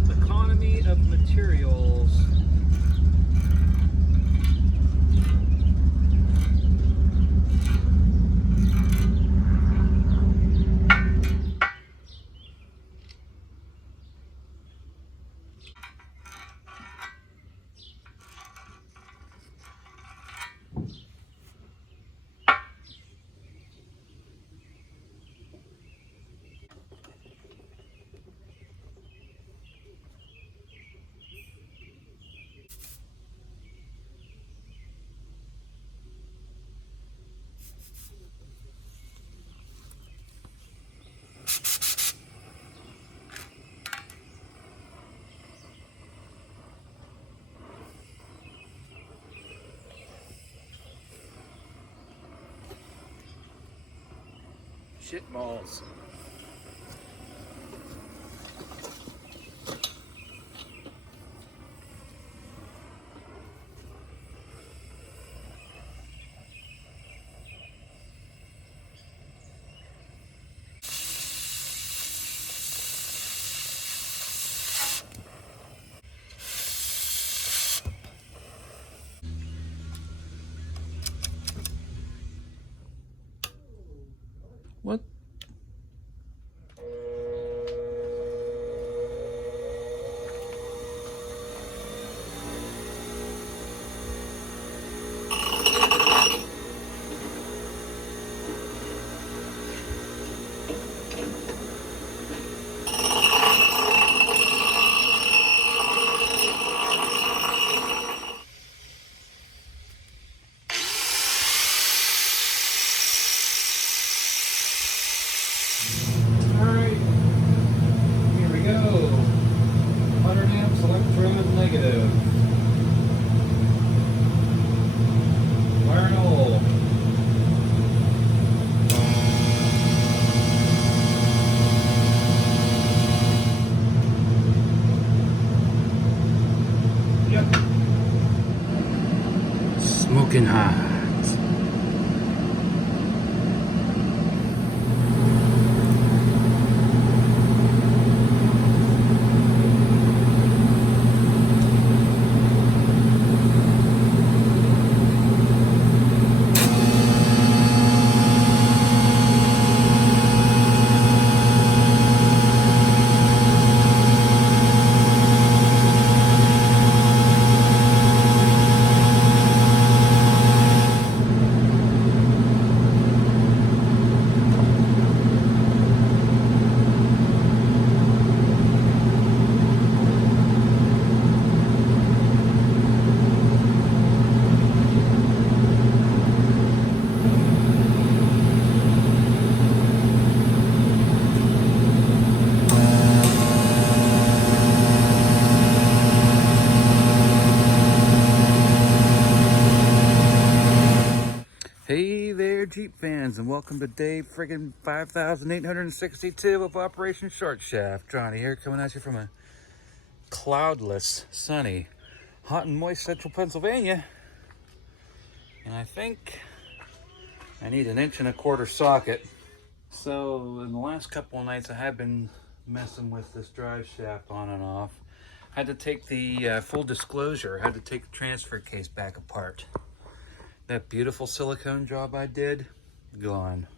is economy of materials. Shit balls. What? Alright, here we go. 100 amps electrode negative. Wire and hole. Yep. Smoking hot. Hey there, Jeep fans, and welcome to day friggin' 5,862 of Operation Short Shaft. Johnny here, coming at you from a cloudless, sunny, hot and moist central Pennsylvania. And I think I need an 1.25 inch socket. So in the last couple of nights, I have been messing with this drive shaft on and off. I had to take the full disclosure, I had to take the transfer case back apart. That beautiful silicone job I did, gone.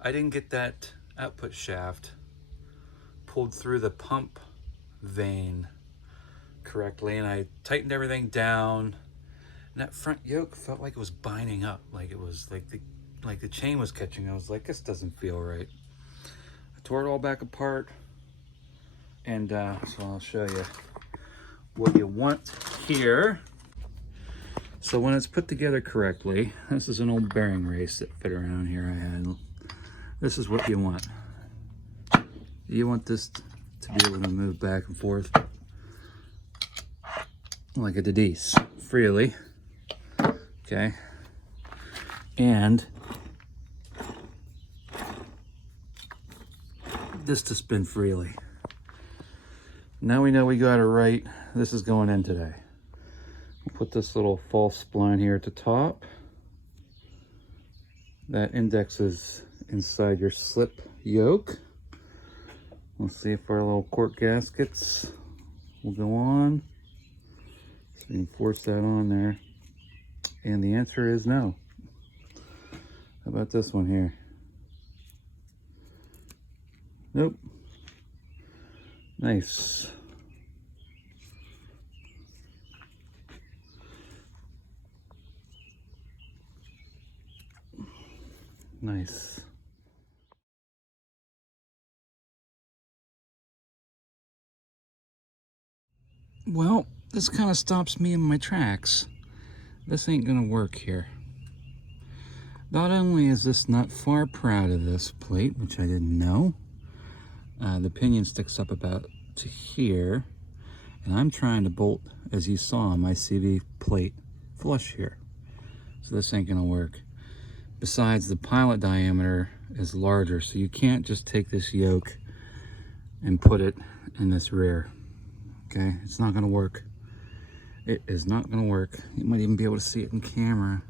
I didn't get that output shaft pulled through the pump vein correctly, and I tightened everything down, and that front yoke felt like it was binding up, like it was like the chain was catching. I was like, this doesn't feel right. I tore it all back apart, and so I'll show you what you want here. So when it's put together correctly, this is an old bearing race that fit around here I had. This is what you want. You want this to be able to move back and forth like a Dedis freely, okay? And this to spin freely. Now we know we got it right. This is going in today. We'll put this little false spline here at the top. That index is inside your slip yoke. Let's see if our little cork gaskets will go on. So we can force that on there. And the answer is no. How about this one here? Nope. Nice. Nice. Well, this kind of stops me in my tracks. This ain't gonna work here. Not only is this not far proud of this plate, which I didn't know, the pinion sticks up about to here, and I'm trying to bolt, as you saw on my CV plate, flush here. So this ain't gonna work. Besides, the pilot diameter is larger, so you can't just take this yoke and put it in this rear. Okay, it's not gonna work. It is not gonna work. You might even be able to see it in camera.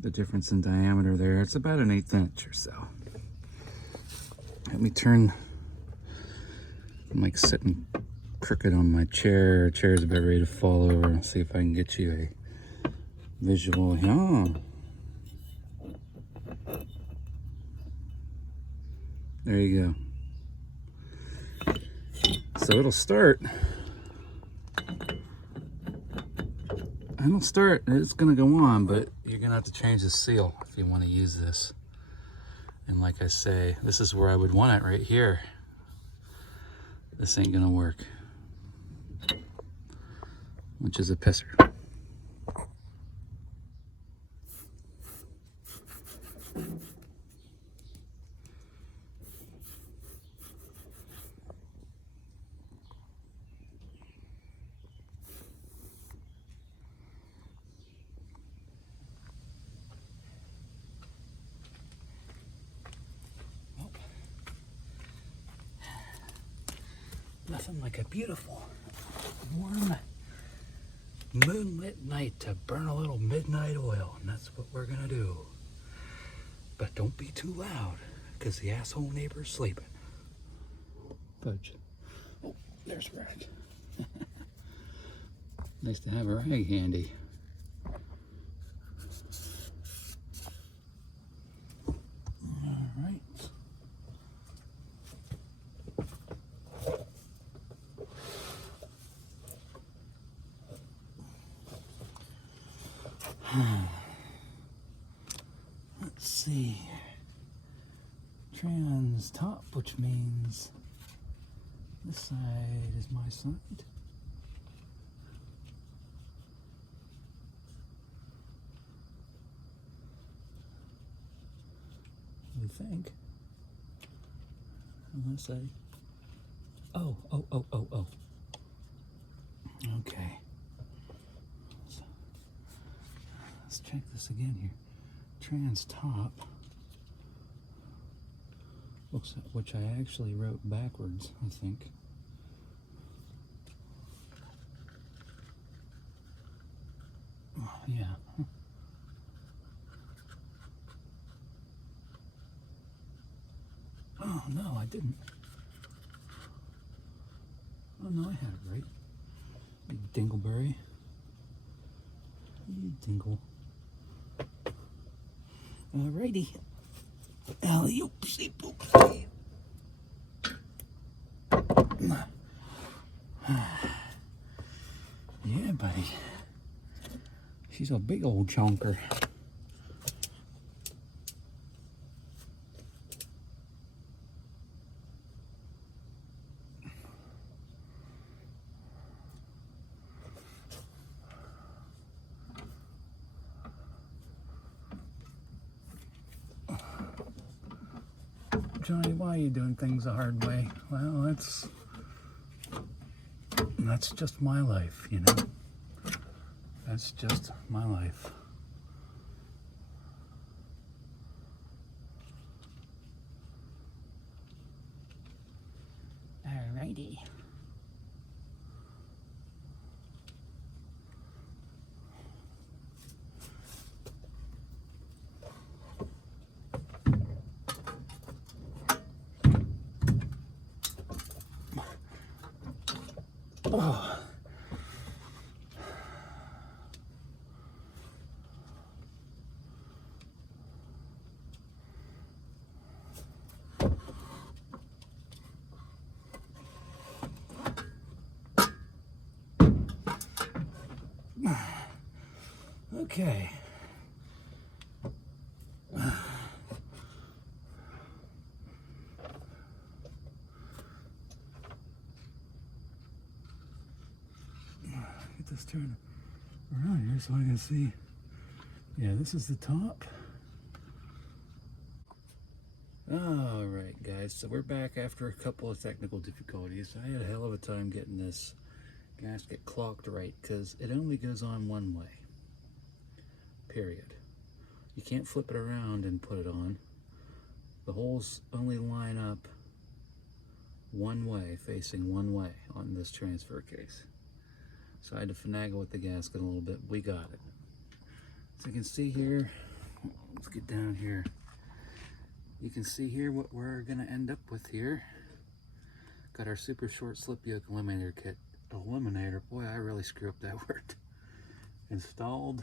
The difference in diameter there. It's about an 1/8 inch or so. Let me turn. I'm like sitting crooked on my chair. Chair's about ready to fall over. Let's see if I can get you a visual. Yeah. There you go. So it'll start. It'll start. It's gonna go on, but you're gonna have to change the seal if you want to use this. And like I say, this is where I would want it, right here. This ain't gonna work, which is a pisser. Nothing like a beautiful, warm, moonlit night to burn a little midnight oil, and that's what we're gonna do. But don't be too loud, because the asshole neighbor's sleeping. Fudge. Oh, there's Rag. Nice to have a rag handy. All right. Let's see. Trans top, which means this side is my side. I think. Unless I. Oh. Okay. So, let's check this again here. Trans top. Looks like, which I actually wrote backwards, I think. Oh, yeah. Oh, no, I didn't. Oh, no, I had it right. You dingleberry. You dingle. Alrighty. Alley-oopsie poopsie. Yeah, buddy. She's a big old chonker. Johnny, why are you doing things the hard way? Well, that's just my life, you know. That's just my life. Alrighty. Oh. Okay. Get this turned around here so I can see. Yeah, this is the top. Alright guys, so we're back after a couple of technical difficulties. I had a hell of a time getting this gasket clocked right because it only goes on one way. Period. You can't flip it around and put it on. The holes only line up one way, facing one way on this transfer case. So I had to finagle with the gasket a little bit. We got it. So you can see here, let's get down here. You can see here what we're gonna end up with here. Got our super short slip yoke eliminator kit. Eliminator, boy, I really screw up that word. Installed.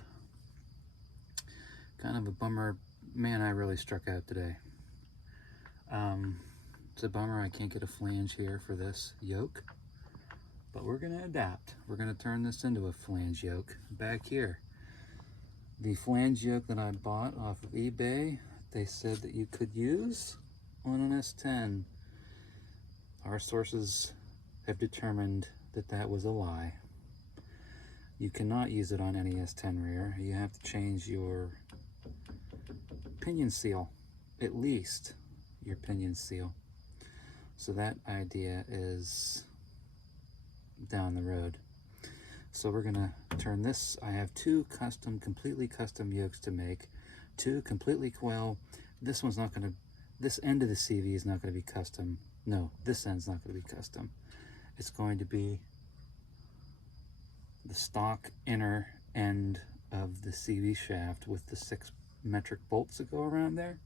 Kind of a bummer. Man, I really struck out today. It's a bummer I can't get a flange here for this yoke, but we're gonna adapt. We're gonna turn this into a flange yoke back here. The flange yoke that I bought off of eBay, they said that you could use on an S10. Our sources have determined that that was a lie. You cannot use it on any S10 rear. You have to change your pinion seal, at least your pinion seal. So that idea is down the road. So we're gonna turn this. I have two completely custom yokes to make. Two completely, well, this one's not gonna, this end of the CV is not gonna be custom. No, this end's not gonna be custom. It's going to be the stock inner end of the CV shaft with the 6 metric bolts that go around there.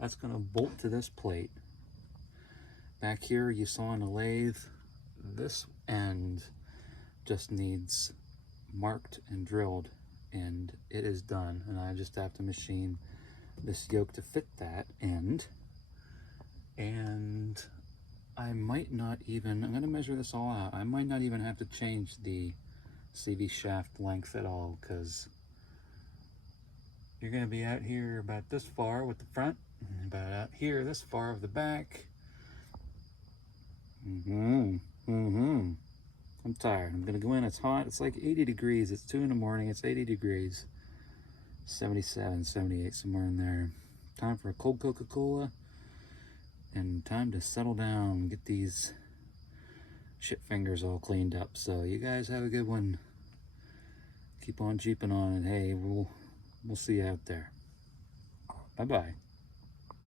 That's gonna bolt to this plate. Back here you saw on the lathe, this end just needs marked and drilled, and it is done. And I just have to machine this yoke to fit that end. And I might not even, I'm gonna measure this all out. I might not even have to change the CV shaft length at all, because you're gonna be out here about this far with the front, about out here this far with the back. I'm tired. I'm gonna go in. It's hot. It's like 80 degrees. It's 2 in the morning. It's 80 degrees. 77, 78, somewhere in there. Time for a cold Coca-Cola and time to settle down and get these shit fingers all cleaned up. So you guys have a good one. Keep on jeeping on, and hey, we'll see you out there. Bye-bye.